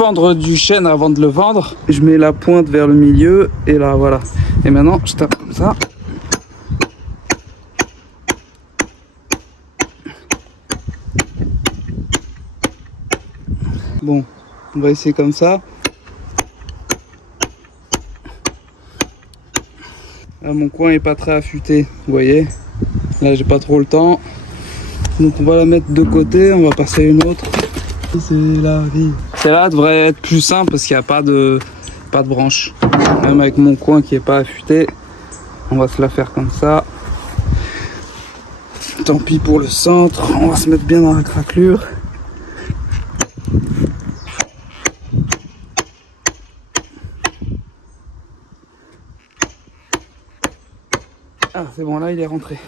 fendre du chêne avant de le vendre. Je mets la pointe vers le milieu et là voilà. Et maintenant je tape comme ça. Bon, on va essayer comme ça. Là, mon coin est pas très affûté, vous voyez. Là, j'ai pas trop le temps. Donc, on va la mettre de côté. On va passer à une autre. C'est la vie. Celle-là devrait être plus simple parce qu'il n'y a pas de branche. Même avec mon coin qui est pas affûté, on va se la faire comme ça. Tant pis pour le centre. On va se mettre bien dans la craquelure. Ah, c'est bon, là il est rentré.